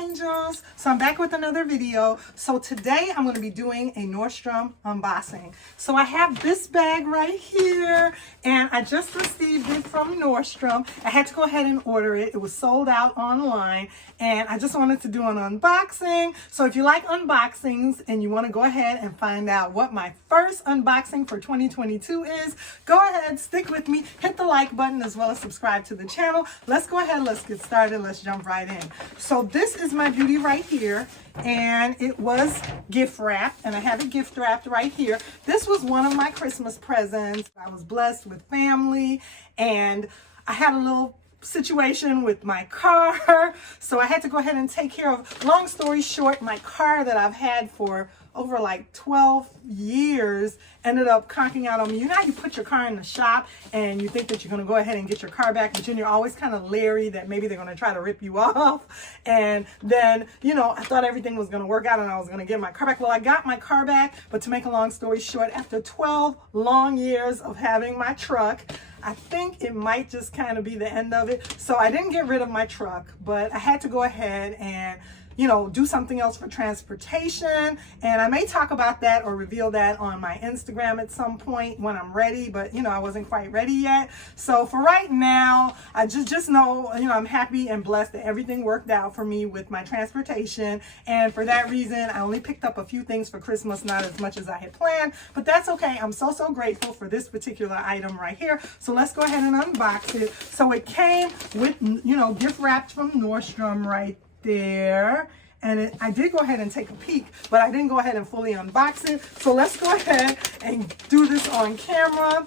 angels. So I'm back with another video. So today I'm going to be doing a Nordstrom unboxing. So I have this bag right here and I just received it from Nordstrom. I had to go ahead and order it. It was sold out online and I just wanted to do an unboxing. So if you like unboxings and you want to go ahead and find out what my first unboxing for 2022 is, go ahead, stick with me, hit the like button as well as subscribe to the channel. Let's go ahead, let's get started, let's jump right in. So this is my beauty right here and it was gift wrapped and I have it gift wrapped right here. This was one of my Christmas presents. I was blessed with family and I had a little situation with my car, so I had to go ahead and take care of. Long story short, my car that I've had for over like 12 years ended up conking out on me. You know how you put your car in the shop and you think that you're going to go ahead and get your car back, but then you're always kind of leery that maybe they're going to try to rip you off. And then, you know, I thought everything was going to work out and I was going to get my car back. Well, I got my car back, but to make a long story short, after 12 long years of having my truck, I think it might just kind of be the end of it. So I didn't get rid of my truck, but I had to go ahead and, you know, do something else for transportation. And I may talk about that or reveal that on my Instagram at some point when I'm ready, but you know, I wasn't quite ready yet. So for right now, I just know, you know, I'm happy and blessed that everything worked out for me with my transportation. And for that reason, I only picked up a few things for Christmas, not as much as I had planned, but that's okay. I'm so grateful for this particular item right here. So let's go ahead and unbox it. So it came with, you know, gift wrapped from Nordstrom right there. And I did go ahead and take a peek, but I didn't go ahead and fully unbox it. So let's go ahead and do this on camera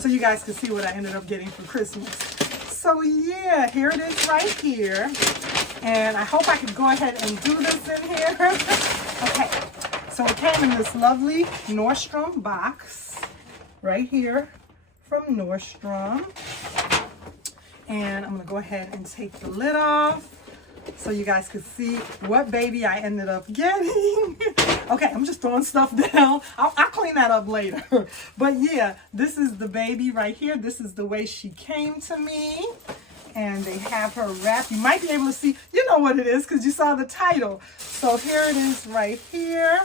so you guys can see what I ended up getting for Christmas. So yeah, here it is right here. And I hope I can go ahead and do this in here. Okay, so it came in this lovely Nordstrom box right here from Nordstrom. And I'm gonna go ahead and take the lid off so you guys can see what baby I ended up getting. Okay, I'm just throwing stuff down. I'll clean that up later. But yeah, this is the baby right here. This is the way she came to me. And they have her wrapped. You might be able to see, you know what it is because you saw the title. So here it is right here.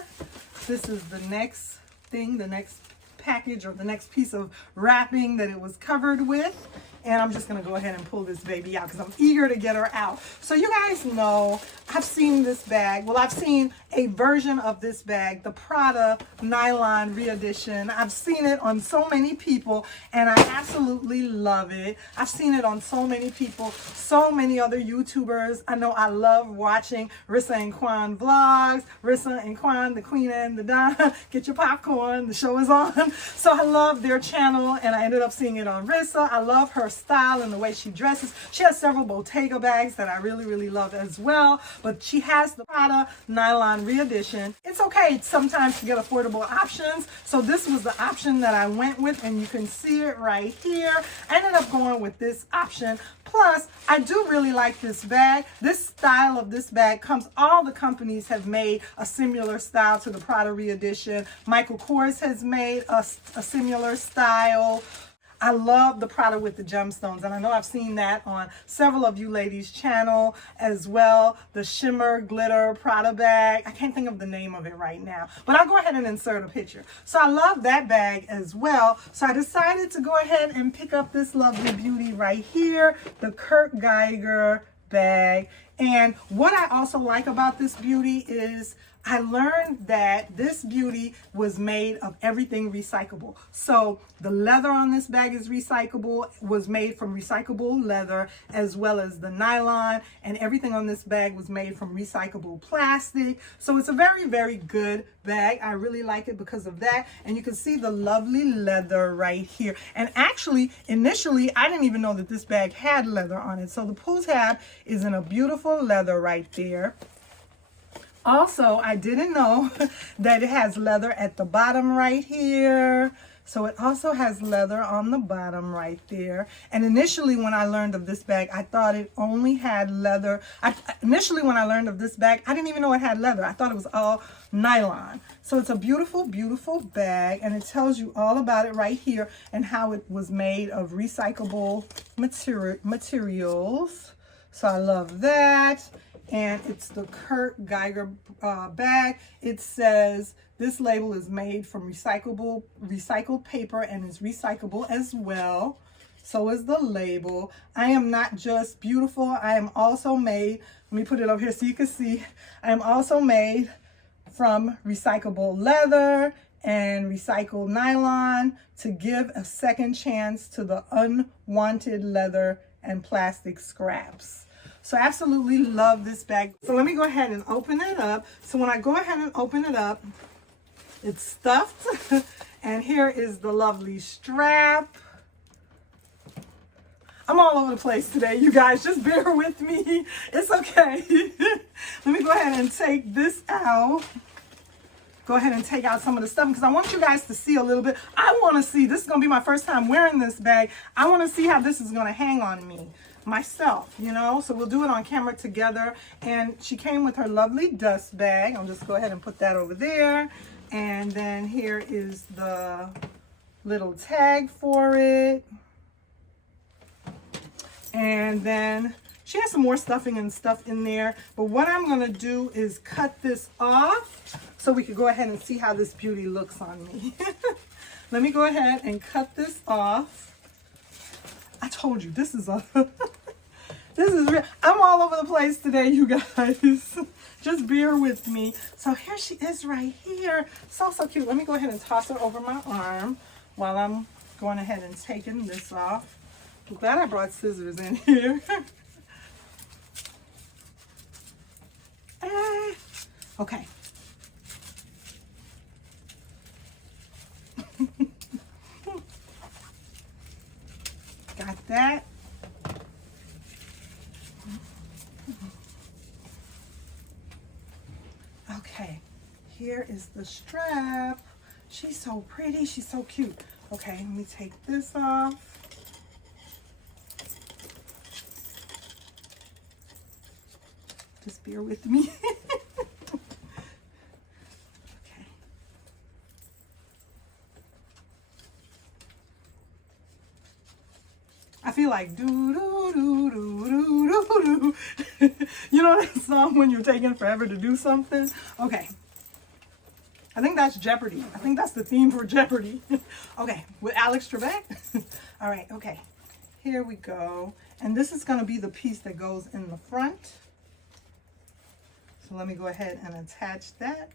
This is the next thing, the next package or the next piece of wrapping that it was covered with. And I'm just going to go ahead and pull this baby out because I'm eager to get her out. So you guys know, I've seen this bag. Well, I've seen a version of this bag, the Prada Nylon re-edition. I've seen it on so many people and I absolutely love it. I've seen it on so many people, so many other YouTubers. I know I love watching Rissa and Quan vlogs. Rissa and Quan, the queen and the don. Get your popcorn, the show is on. So I love their channel and I ended up seeing it on Rissa. I love her style and the way she dresses. She has several Bottega bags that I really love as well, but she has the Prada Nylon re-edition. It's okay sometimes to get affordable options, so this was the option that I went with and you can see it right here. I ended up going with this option. Plus, I do really like this bag. This style of this bag comes, all the companies have made a similar style to the Prada re-edition. Michael Kors has made a similar style. I love the Prada with the gemstones, and I know I've seen that on several of you ladies' channel as well. The shimmer glitter Prada bag. I can't think of the name of it right now, but I'll go ahead and insert a picture. So I love that bag as well. So I decided to go ahead and pick up this lovely beauty right here, the Geiger bag. And what I also like about this beauty is I learned that this beauty was made of everything recyclable. So the leather on this bag is recyclable, was made from recyclable leather, as well as the nylon, and everything on this bag was made from recyclable plastic. So it's a very good bag. I really like it because of that. And you can see the lovely leather right here. And actually, initially, I didn't even know that this bag had leather on it. So the pull tab is in a beautiful leather right there. Also, I didn't know that it has leather at the bottom right here. So it also has leather on the bottom right there. And initially when I learned of this bag, I thought it only had leather. Initially when I learned of this bag, I didn't even know it had leather. I thought it was all nylon. So it's a beautiful bag, and it tells you all about it right here and how it was made of recyclable materials. So I love that. and it's the Kurt Geiger bag. It says this label is made from recycled paper and is recyclable as well. So is the label. I am not just beautiful, I am also made, let me put it over here so you can see, I am also made from recyclable leather and recycled nylon to give a second chance to the unwanted leather and plastic scraps. So I absolutely love this bag. So let me go ahead and open it up. So when I go ahead and open it up, it's stuffed. And here is the lovely strap. I'm all over the place today, you guys. Just bear with me. It's okay. Let me go ahead and take this out. Go ahead and take out some of the stuff because I want you guys to see a little bit. I want to see, this is going to be my first time wearing this bag. I want to see how this is going to hang on me myself, you know. So we'll do it on camera together. And she came with her lovely dust bag. I'll just go ahead and put that over there. And then here is the little tag for it. And then she has some more stuffing and stuff in there. But what I'm going to do is cut this off so we can go ahead and see how this beauty looks on me. Let me go ahead and cut this off. I told you, this is a this is real. I'm all over the place today, you guys. Just bear with me. So here she is right here. So cute. Let me go ahead and toss her over my arm while I'm going ahead and taking this off. I'm glad I brought scissors in here. Okay. Got that. Okay, here is the strap. She's so pretty, she's so cute. Okay, let me take this off. Just bear with me. Okay. I feel like do do do do do do do. You know that song when you're taking forever to do something? Okay. I think that's Jeopardy. I think that's the theme for Jeopardy. Okay, with Alex Trebek. All right, okay. Here we go. And this is going to be the piece that goes in the front. So let me go ahead and attach that.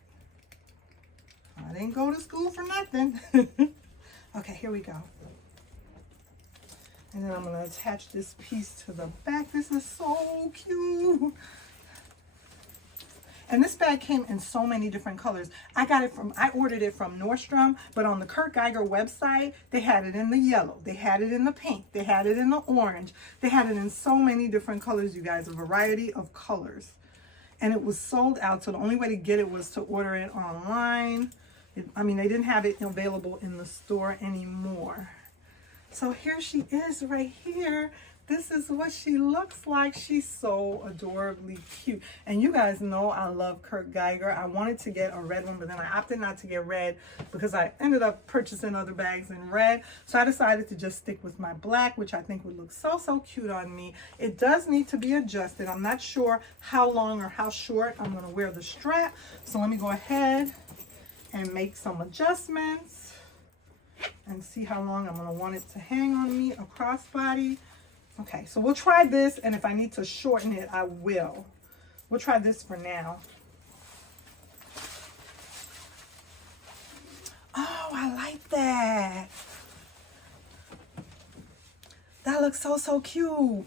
I didn't go to school for nothing. Okay, here we go. And then I'm going to attach this piece to the back. This is so cute. And this bag came in so many different colors. I ordered it from Nordstrom, but on the Kurt Geiger website, they had it in the yellow. They had it in the pink. They had it in the orange. They had it in so many different colors, you guys, a variety of colors. And it was sold out, so the only way to get it was to order it online. I mean, they didn't have it available in the store anymore. So here she is right here. This is what she looks like. She's so adorably cute. And you guys know I love Kurt Geiger. I wanted to get a red one, but then I opted not to get red because I ended up purchasing other bags in red. So I decided to just stick with my black, which I think would look so cute on me. It does need to be adjusted. I'm not sure how long or how short I'm going to wear the strap. So let me go ahead and make some adjustments and see how long I'm going to want it to hang on me, a crossbody. Okay, so we'll try this, and if I need to shorten it, I will. We'll try this for now. Oh, I like that. That looks so cute.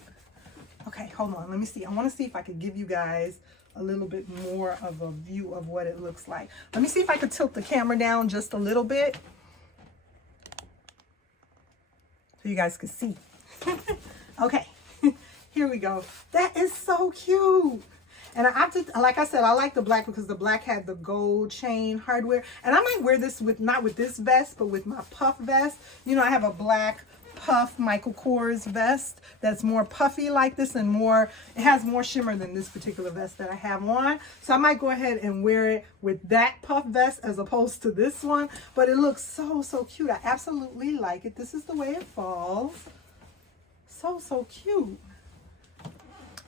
Okay, hold on. Let me see. I want to see if I could give you guys a little bit more of a view of what it looks like. Let me see if I could tilt the camera down just a little bit so you guys can see. Okay, here we go. That is so cute. And I opted, like I said, I like the black because the black had the gold chain hardware. And I might wear this with, not with this vest, but with my puff vest. You know, I have a black puff Michael Kors vest that's more puffy like this and more, it has more shimmer than this particular vest that I have on. So I might go ahead and wear it with that puff vest as opposed to this one. But it looks so cute. I absolutely like it. This is the way it falls. So cute.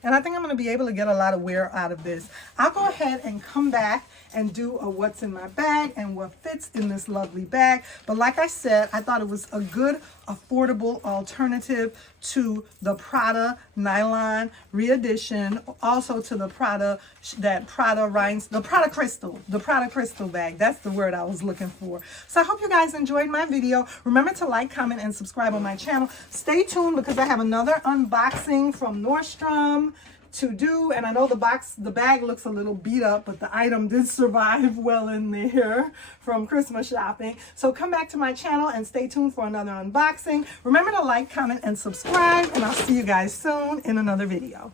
And I think I'm going to be able to get a lot of wear out of this. I'll go ahead and come back and do a what's in my bag and what fits in this lovely bag. But like I said, I thought it was a good, affordable alternative to the Prada nylon re-edition, also to the Prada, the Prada crystal bag. That's the word I was looking for. So I hope you guys enjoyed my video. Remember to like, comment, and subscribe on my channel. Stay tuned because I have another unboxing from Nordstrom to do, and I know the bag looks a little beat up, but the item did survive well in there from Christmas shopping. So come back to my channel and stay tuned for another unboxing. Remember to like, comment, and subscribe, and I'll see you guys soon in another video.